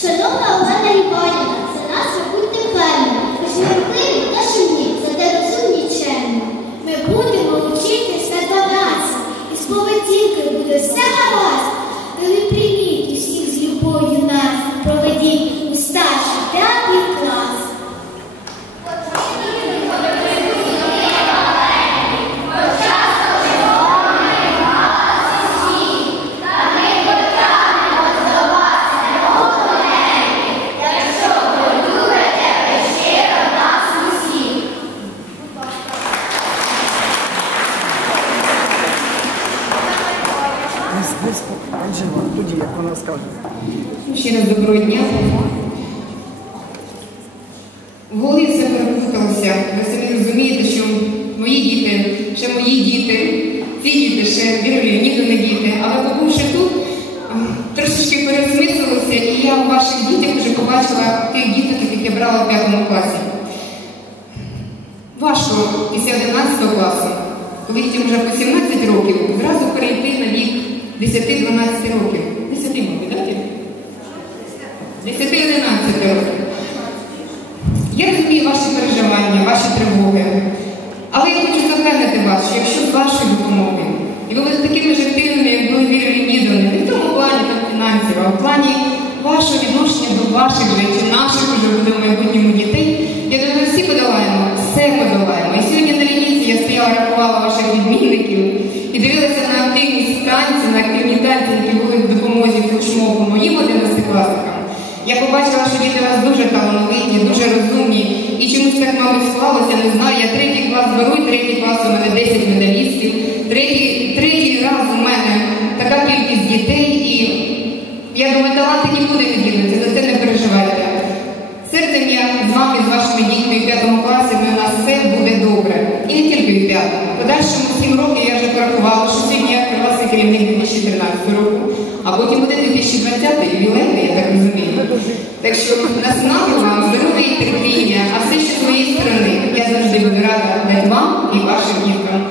Шановна Олена Іванівна, за нас ви будьте певні, ви сміливі та шумні, зате розумні й чемні. Ми будемо вчитись на 12, і з поведінкою буде все гаразд. Ви прийміть усіх з любов'ю нас, проведіть у старший 5-й клас. Тоді, як вона скаже. Ще раз доброго дня. В голові все переплуталося. Ви самі розумієте, що мої діти, ще мої діти, ці діти ще Віра Леонідовна діти. Але побувши тут, трошечки переосмислилося, і я у ваших дітях вже побачила тих діток, яких я брала в 5 класі. Важко після 11 класу, коли дітям вже по 17 років, зразу перейти на вік 10-12 років. 10 років, так? 10-11 років. Я розумію ваші переживання, ваші тривоги. Але я хочу запевнити вас, що якщо з вашою допомогою, і ви будете такими ж активними, як були Віра Леонідовна, не в тому плані там фінансів, а в плані вашого відношення до ваших же, чи наших вже буде в майбутньому дітей, я думаю, ми всі подолаємо, все подолаємо. І сьогодні на лінійці я стояла, рахувала ваших відмінників і дивилася на активність танців, на активні танці, які були в допомозі флешмобу моїм 11-класникам. Я побачила, що діти у вас дуже талановиті, дуже розумні, і чомусь так, мабуть, склалося, не знаю. Я 3-й клас беру, 3-й клас у мене 10 медалістів, третій раз у мене така кількість дітей, і я думаю, таланти нікуди не дінуться, за це не переживайте. Серцем я з вами, з вашими дітьми в 5 класі, у нас все буде добре. І не тільки в 5. Подальшому 7 років я вже порахувала, що сьогодні я класний керівник 2013 року, а потім буде 2020 ювілейний, я так розумію. Так що наснаги вам, здоров'я і терпіння, а все, що з своєї сторони, я завжди буду рада дати вам і вашим діткам.